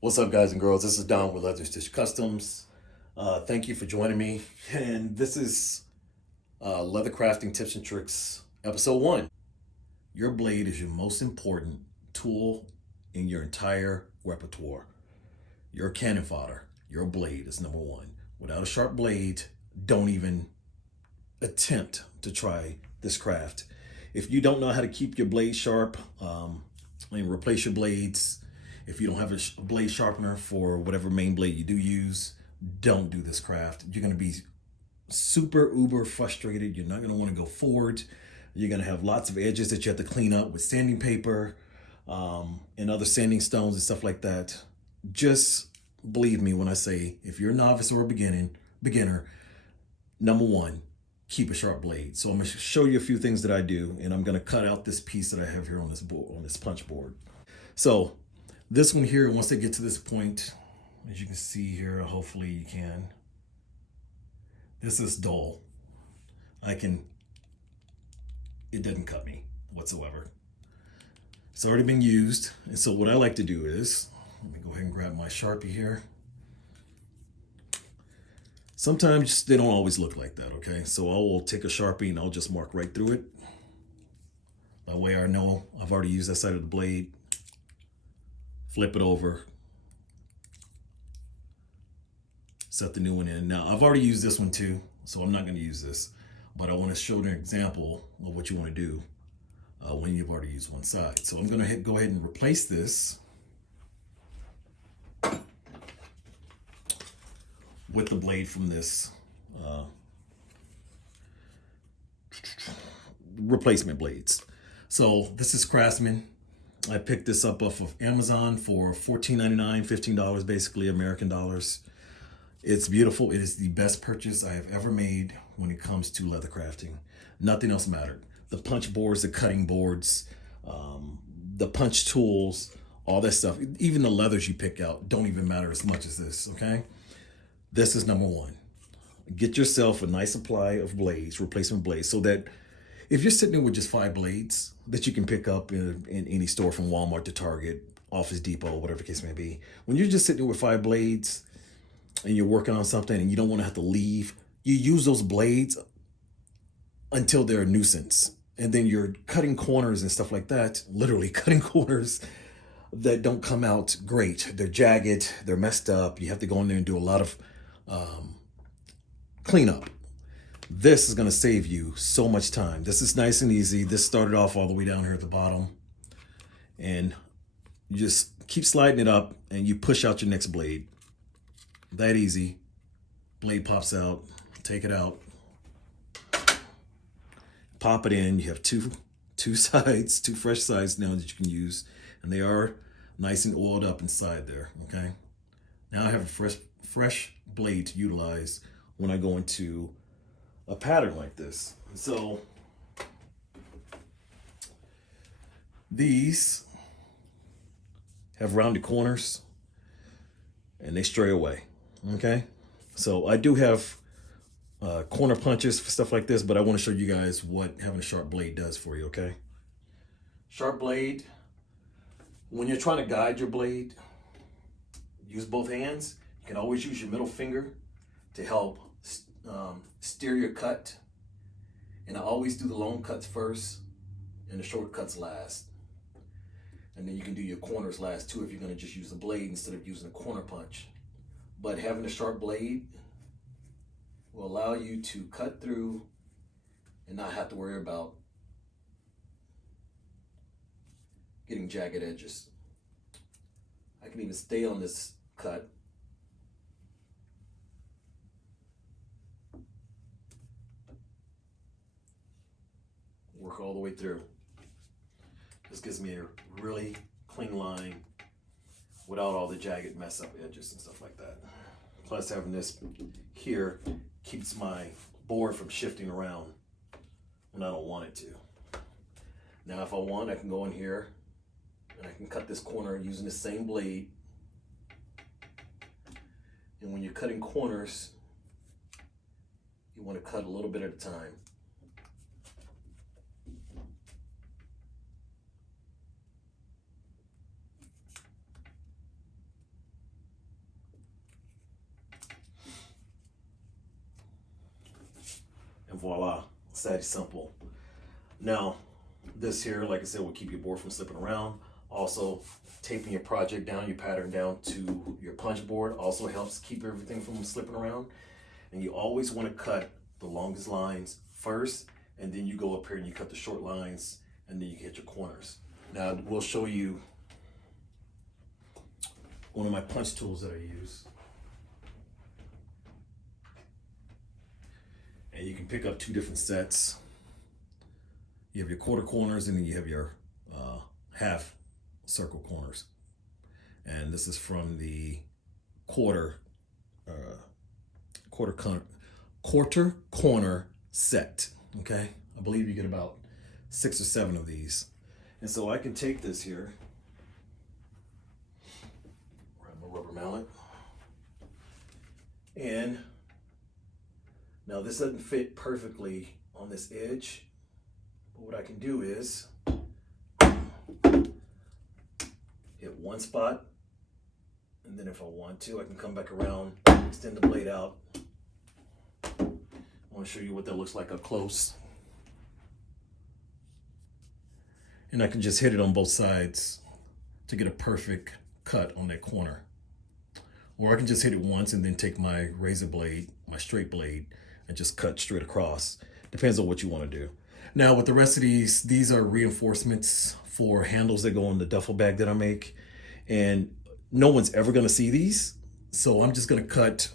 What's up, guys and girls? This is Don with Leather Stitch Customs. Thank you for joining me. And this is Leather Crafting Tips and Tricks, Episode 1. Your blade is your most important tool in your entire repertoire. Your cannon fodder, your blade is number one. Without a sharp blade, don't even attempt to try this craft. If you don't know how to keep your blade sharp and replace your blades, if you don't have a blade sharpener for whatever main blade you do use, don't do this craft. You're going to be super uber frustrated. You're not going to want to go forward. You're going to have lots of edges that you have to clean up with sanding paper and other sanding stones and stuff like that. Just believe me when I say, if you're a novice or a beginner, number one, keep a sharp blade. So I'm going to show you a few things that I do, and I'm going to cut out this piece that I have here on this board, on this punch board. So this one here, once they get to this point, as you can see here, hopefully you can, this is dull. It doesn't cut me whatsoever. It's already been used. And so what I like to do is, let me go ahead and grab my Sharpie here. Sometimes they don't always look like that, okay? So I will take a Sharpie and I'll just mark right through it. That way I know I've already used that side of the blade. Flip it over. Set the new one in. Now, I've already used this one too, so I'm not going to use this. But I want to show an example of what you want to do when you've already used one side. So I'm going to go ahead and replace this with the blade from this replacement blades. So this is Craftsman. I picked this up off of Amazon for $14.99, $15 basically, American dollars. It's beautiful. It is the best purchase I have ever made when it comes to leather crafting. Nothing else mattered. The punch boards, the cutting boards, the punch tools, all that stuff, even the leathers you pick out don't even matter as much as this, okay? This is number one. Get yourself a nice supply of blades, replacement blades, so that if you're sitting there with just 5 blades that you can pick up in any store from Walmart to Target, Office Depot, whatever the case may be, when you're just sitting there with 5 blades and you're working on something and you don't want to have to leave, you use those blades until they're a nuisance. And then you're cutting corners and stuff like that, literally cutting corners that don't come out great. They're jagged, they're messed up. You have to go in there and do a lot of cleanup. This is going to save you so much time. This is nice and easy. This started off all the way down here at the bottom. And you just keep sliding it up and you push out your next blade. That easy. Blade pops out. Take it out. Pop it in. You have two sides, 2 fresh sides now that you can use. And they are nice and oiled up inside there, okay? Now I have a fresh blade to utilize when I go into a pattern like this. So these have rounded corners and they stray away, okay? So I do have corner punches for stuff like this, but I want to show you guys what having a sharp blade does for you, okay? Sharp blade, when you're trying to guide your blade, use both hands. You can always use your middle finger to help steer your cut. And I always do the long cuts first and the short cuts last. And then you can do your corners last too if you're going to just use the blade instead of using a corner punch. But having a sharp blade will allow you to cut through and not have to worry about getting jagged edges. I can even stay on this cut work all the way through. This gives me a really clean line without all the jagged mess up edges and stuff like that. Plus having this here keeps my board from shifting around when I don't want it to. Now if I want, I can go in here and I can cut this corner using the same blade. And when you're cutting corners, you want to cut a little bit at a time. and voila, it's that simple. Now, this here, like I said, will keep your board from slipping around. Also, taping your project down, your pattern down to your punch board also helps keep everything from slipping around. And you always want to cut the longest lines first, and then you go up here and you cut the short lines, and then you hit your corners. Now, we'll show you one of my punch tools that I use. And you can pick up two different sets. You have your quarter corners, and then you have your half circle corners. And this is from the quarter corner set. Okay, I believe you get about 6 or 7 of these. And so I can take this here, grab my rubber mallet, and now this doesn't fit perfectly on this edge, but what I can do is hit one spot, and then if I want to, I can come back around, extend the blade out. I want to show you what that looks like up close. And I can just hit it on both sides to get a perfect cut on that corner. Or I can just hit it once and then take my razor blade, my straight blade, and just cut straight across. Depends on what you want to do. Now with the rest of these are reinforcements for handles that go on the duffel bag that I make. And no one's ever going to see these. So I'm just going to cut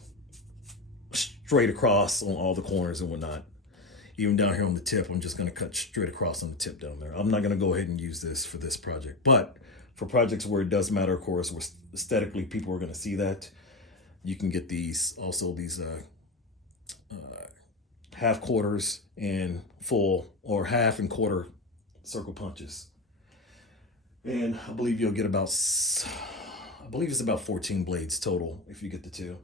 straight across on all the corners and whatnot. Even down here on the tip, I'm just going to cut straight across on the tip down there. I'm not going to go ahead and use this for this project. But for projects where it does matter, of course, where aesthetically people are going to see that, you can get these, also these half quarters and full, or half and quarter circle punches. And I believe you'll get about, I believe it's about 14 blades total if you get the two.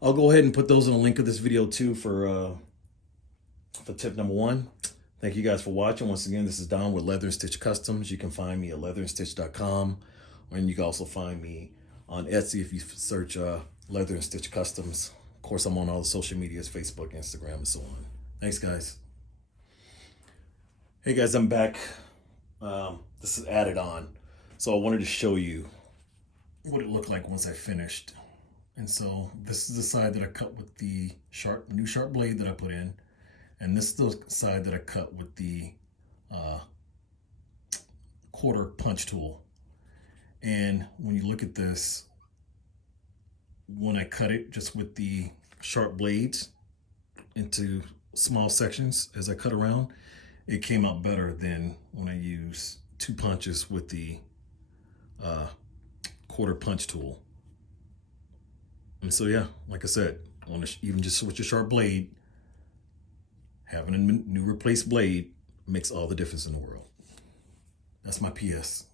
I'll go ahead and put those in the link of this video too for tip number 1. Thank you guys for watching. Once again, this is Don with Leather and Stitch Customs. You can find me at leatherandstitch.com, and you can also find me on Etsy if you search Leather and Stitch Customs. Of course, I'm on all the social medias, Facebook, Instagram, and so on. Thanks, guys. Hey, guys, I'm back. This is added on. So I wanted to show you what it looked like once I finished. And so this is the side that I cut with the new sharp blade that I put in. And this is the side that I cut with the quarter punch tool. And when you look at this, when I cut it just with the sharp blades into small sections as I cut around, it came out better than when I use 2 punches with the quarter punch tool. And so yeah, like I said, even just with your sharp blade, having a new replaced blade makes all the difference in the world. That's my PS.